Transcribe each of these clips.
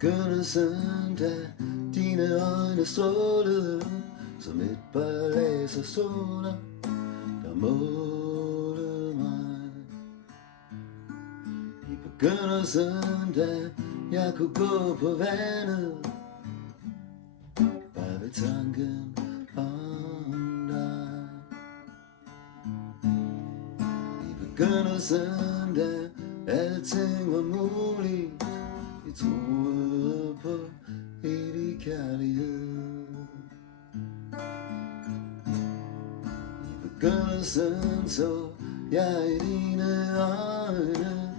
begyndelsen, da dine øjne strålede som et par laserstråler, der målede mig. I begyndelsen, da jeg kunne gå på vandet, bare ved tanken om dig. I begyndelsen, da alting var muligt, jeg troede på evig kærlighed. I begyndelsen så jeg i dine øjne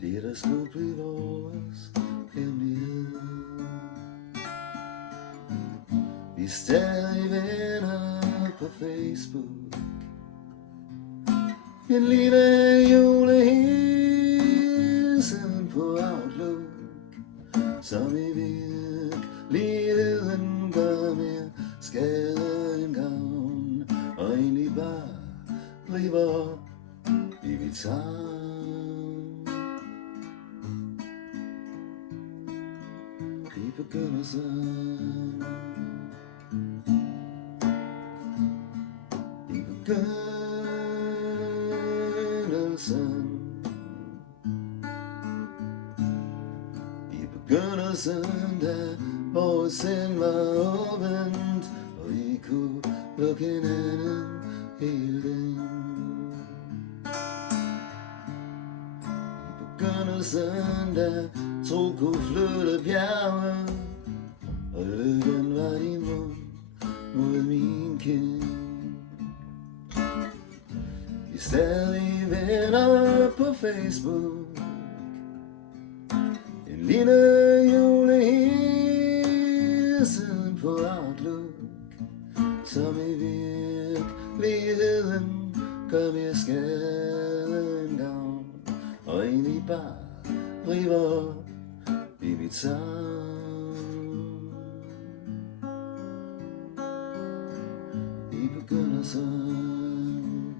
det, der skulle blive vores hemmelighed. Vi er stadig venner på Facebook. En lille julehilsen på Outlook, som i virkeligheden gør mere skade end gavn, og egentlig bare driver op i mit savn. I begyndelsen, i begyndelsen, i begyndelsen, da vores sind var åbent, og I kunne lukke hinanden helt ind. I begyndelsen, da tro kunne flytte bjerge, og lykken var din mund mod min kind. Vi er stadig venner på Facebook. En lille julehilsen på Outlook, som i virkeligheden gør mere skade end gavn, og egentlig bare driver op i mit savn. I begyndelsen,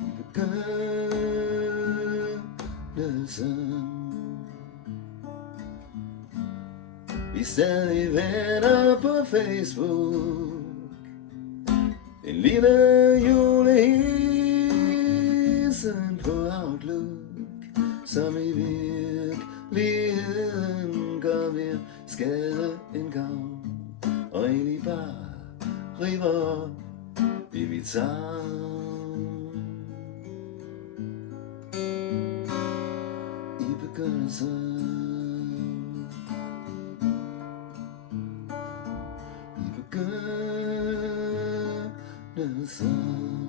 i begyndelsen, vi er stadig venner på Facebook. En lille julehilsen på Outlook, som i virkeligheden gør mere skade end gavn, og egentlig bare river op i mit savn. I begyndelsen, i begyndelsen.